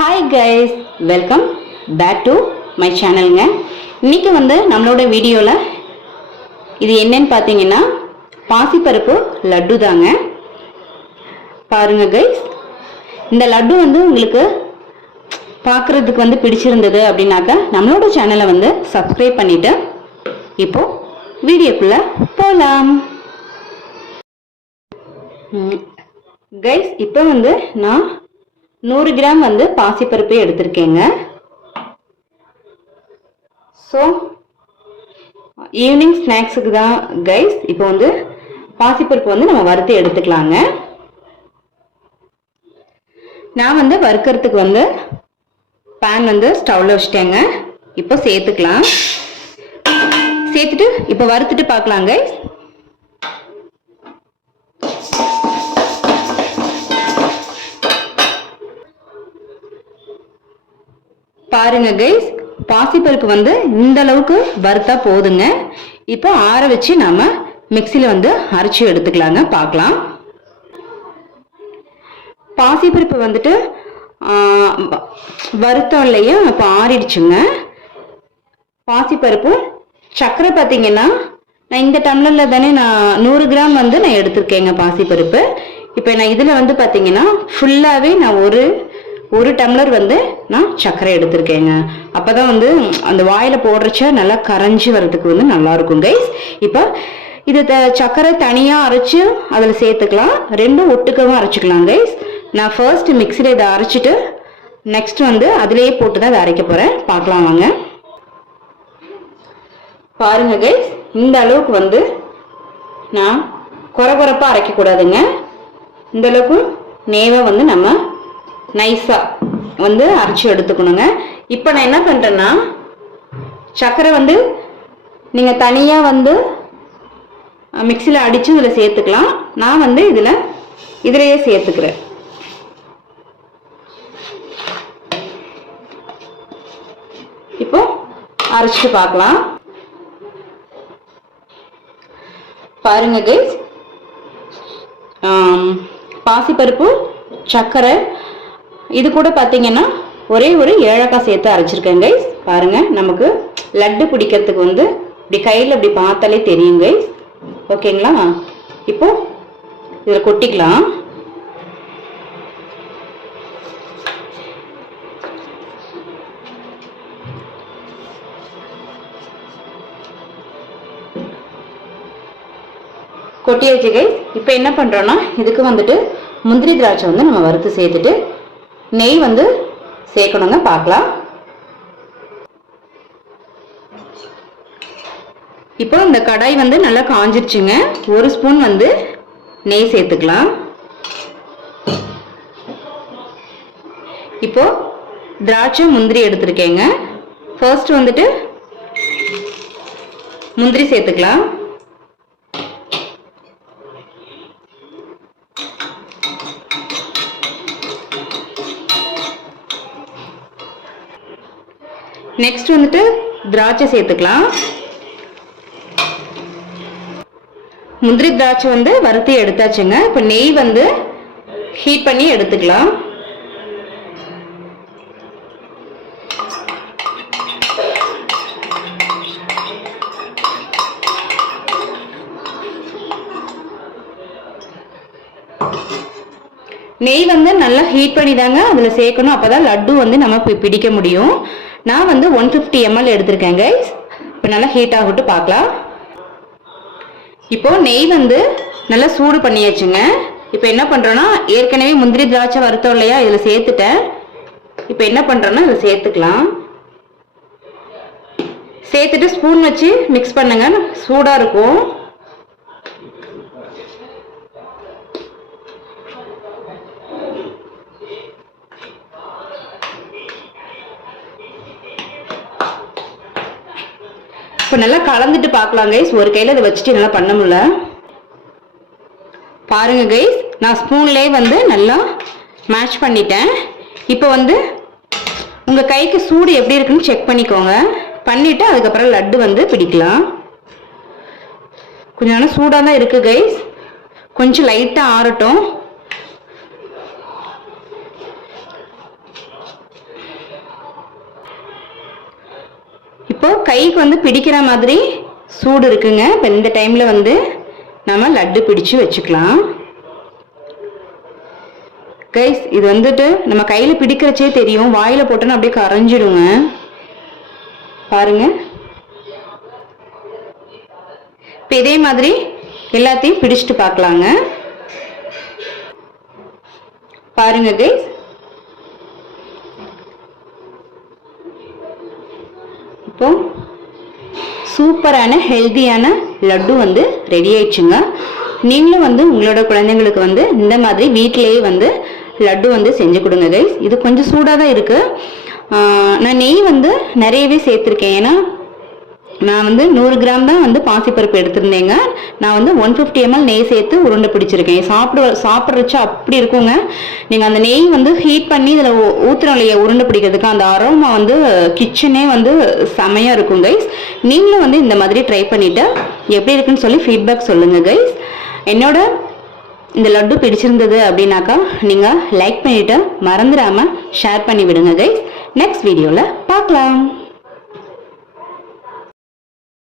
Hi guys welcome back to my சேனலுங்க இன்னைக்கு வந்து நம்மளோட வீடியோவில் இது என்னன்னு பார்த்தீங்கன்னா பாசிப்பருப்பு லட்டு தாங்க. பாருங்க கைஸ் இந்த லட்டு வந்து உங்களுக்கு பார்க்குறதுக்கு வந்து பிடிச்சிருந்தது அப்படின்னாக்கா நம்மளோட சேனலை வந்து சப்ஸ்கிரைப் பண்ணிவிட்டு இப்போ வீடியோக்குள்ளே போகலாம் கைஸ் இப்போ வந்து நான் நூறு கிராம் வந்து பாசிப்பருப்பு எடுத்திருக்கேங்க. ஸோ ஈவினிங் ஸ்நாக்ஸுக்கு தான் கைஸ் இப்போ வந்து பாசிப்பருப்பு வந்து நம்ம வறுத்து எடுத்துக்கலாங்க. நான் வந்து வறுக்கிறதுக்கு வந்து பேன் வந்து ஸ்டவ்ல வச்சுட்டேங்க. இப்போ சேர்த்துக்கலாம். சேர்த்துட்டு இப்போ வறுத்துட்டு பார்க்கலாம் பாருங்க கைஸ் பாசிப்பருப்பு வந்து இந்த அளவுக்கு வறுத்தா போதுங்க. இப்போ ஆற வச்சு நாம மிக்சியில் வந்து அரைச்சி எடுத்துக்கலாங்க பார்க்கலாம். பாசிப்பருப்பு வந்துட்டு வருத்தம் வ- இல்லையா இப்போ ஆறிடுச்சுங்க. பாசிப்பருப்பு சர்க்கரை பார்த்தீங்கன்னா நான் இந்த டம்ளரில் தானே நான் நூறு கிராம் வந்து நான் எடுத்திருக்கேங்க பாசிப்பருப்பு. இப்போ நான் இதில் வந்து பார்த்தீங்கன்னா ஃபுல்லாகவே நான் ஒரு ஒரு டம்ளர் வந்து நான் சர்க்கரை எடுத்திருக்கேங்க. அப்போ தான் வந்து அந்த வாயில் போடுறச்ச நல்லா கரைஞ்சி வர்றதுக்கு வந்து நல்லாயிருக்கும் கைஸ் இப்போ இது த- சர்க்கரை தனியாக அரைச்சி அதில் சேர்த்துக்கலாம். ரெண்டும் ஒட்டுக்கவும் அரைச்சிக்கலாம் கைஸ் நான் ஃபர்ஸ்ட் மிக்சியில் இதை அரைச்சிட்டு நெக்ஸ்ட் வந்து அதிலேயே போட்டு தான் இதை அரைக்க போகிறேன் பார்க்கலாம் வாங்க. பாருங்க கைஸ் இந்த அளவுக்கு வந்து நான் குறை குறைப்பாக அரைக்கக்கூடாதுங்க. இந்த அளவுக்கு நேவை வந்து நம்ம நைஸாக வந்து அரைச்சி எடுத்துக்கணுங்க. இப்போ நான் என்ன பண்ணுறேன்னா சர்க்கரை வந்து நீங்கள் தனியாக வந்து மிக்சியில் அடித்து இதில் சேர்த்துக்கலாம். நான் வந்து இதில் இதிலையே சேர்த்துக்கிறேன். இப்போ அரைச்சிட்டு பார்க்கலாம். பாருங்க கைஸ் பாசிப்பருப்பு சர்க்கரை இது கூட பார்த்தீங்கன்னா ஒரே ஒரு ஏழக்காய் சேர்த்து அரைச்சிருக்கேன் கைஸ் பாருங்க நமக்கு லட்டு பிடிக்கிறதுக்கு வந்து இப்படி கையில் இப்படி பார்த்தாலே தெரியும் கைஸ் ஓகேங்களா? இப்போ இதில் கொட்டிக்கலாம். கொட்டியாச்சு கைஸ் இப்போ என்ன பண்ணுறோன்னா இதுக்கு வந்துட்டு முந்திரி திராட்சை வந்து நம்ம வறுத்து சேர்த்துட்டு நெய் வந்து சேர்க்கணுங்க பார்க்கலாம். இப்போ இந்த கடாய் வந்து நல்லா காஞ்சிருச்சுங்க. ஒரு ஸ்பூன் வந்து நெய் சேர்த்துக்கலாம். இப்போ திராட்சை முந்திரி எடுத்திருக்கேங்க. ஃபர்ஸ்ட் வந்துட்டு முந்திரி சேர்த்துக்கலாம். நெக்ஸ்ட் வந்துட்டு திராட்சை சேர்த்துக்கலாம். முந்திரி திராட்சை வந்து வறுத்து எடுத்தாச்சுங்க. இப்போ நெய் வந்து ஹீட் பண்ணி எடுத்துக்கலாம். நெய் வந்து நல்லா ஹீட் பண்ணி தாங்க அதில் சேர்க்கணும். அப்போ தான் லட்டு வந்து நம்ம பி- பிடிக்க முடியும். நான் வந்து ஒன் ஃபிஃப்டி எம்எல் எடுத்திருக்கேன் கைஸ் இப்போ நல்லா ஹீட் ஆகிட்டு பார்க்கலாம். இப்போ நெய் வந்து நல்லா சூடு பண்ணியாச்சுங்க. இப்போ என்ன பண்ணுறோன்னா ஏற்கனவே முந்திரி திராட்சை வறுத்தோம் இல்லையா இதில் சேர்த்துட்டேன். இப்போ என்ன பண்ணுறோன்னா இதில் சேர்த்துக்கலாம். சேர்த்துட்டு ஸ்பூன் வச்சு மிக்ஸ் பண்ணுங்க சூடாக இருக்கும். இப்போ நல்லா கலந்துட்டு பார்க்கலாம் கைஸ் ஒரு கையில் இதை வச்சுட்டு நல்லா பண்ண முடியல. பாருங்க கைஸ் நான் ஸ்பூன்லேயே வந்து நல்லா மேட்ச் பண்ணிட்டேன். இப்போ வந்து உங்கள் கைக்கு சூடு எப்படி இருக்குன்னு செக் பண்ணிக்கோங்க. பண்ணிவிட்டு அதுக்கப்புறம் லட்டு வந்து பிடிக்கலாம். கொஞ்சம் நேரம் சூடாக தான் இருக்குது கைஸ் கொஞ்சம் லைட்டாக ஆறட்டும். இப்போது கைக்கு வந்து பிடிக்கிற மாதிரி சூடு இருக்குங்க. இப்போ இந்த டைமில் வந்து நம்ம லட்டு பிடிச்சு வச்சுக்கலாம். கைஸ் இது வந்துட்டு நம்ம கையில் பிடிக்கிறச்சே தெரியும். வாயில் போட்டோன்னு அப்படியே கரைஞ்சிடுங்க. பாருங்க. இப்போ இதே மாதிரி எல்லாத்தையும் பிடிச்சிட்டு பார்க்கலாங்க. பாருங்க கைஸ் இப்போ சூப்பரான ஹெல்த்தியான லட்டு வந்து ரெடி ஆயிடுச்சுங்க. நீங்களும் வந்து உங்களோட குழந்தைங்களுக்கு வந்து இந்த மாதிரி வீட்டிலேயே வந்து லட்டு வந்து செஞ்சு கொடுங்க கைஸ் இது கொஞ்சம் சூடாக தான் இருக்குது நான் நெய் வந்து நிறையவே சேர்த்துருக்கேன். ஏன்னா நான் வந்து நூறு கிராம் தான் வந்து பாசிப்பருப்பு எடுத்திருந்தேங்க. நான் வந்து ஒன் ஃபிஃப்டி எம்எல் நெய் சேர்த்து உருண்டை பிடிச்சிருக்கேன். சாப்பிட சாப்பிட்றச்சு அப்படி இருக்குங்க. நீங்கள் அந்த நெய் வந்து ஹீட் பண்ணி இதில் ஊற்றுறோம் இல்லையா உருண்டை பிடிக்கிறதுக்கு அந்த அரோமா வந்து கிச்சனே வந்து செமையாக இருக்கும் கைஸ் நீங்களும் வந்து இந்த மாதிரி ட்ரை பண்ணிவிட்டு எப்படி இருக்குன்னு சொல்லி ஃபீட்பேக் சொல்லுங்கள் கைஸ் என்னோட இந்த லட்டு பிடிச்சிருந்தது அப்படின்னாக்கா நீங்கள் லைக் பண்ணிவிட்டு மறந்துடாமல் ஷேர் பண்ணி விடுங்க கைஸ் நெக்ஸ்ட் வீடியோவில் பார்க்கலாம்.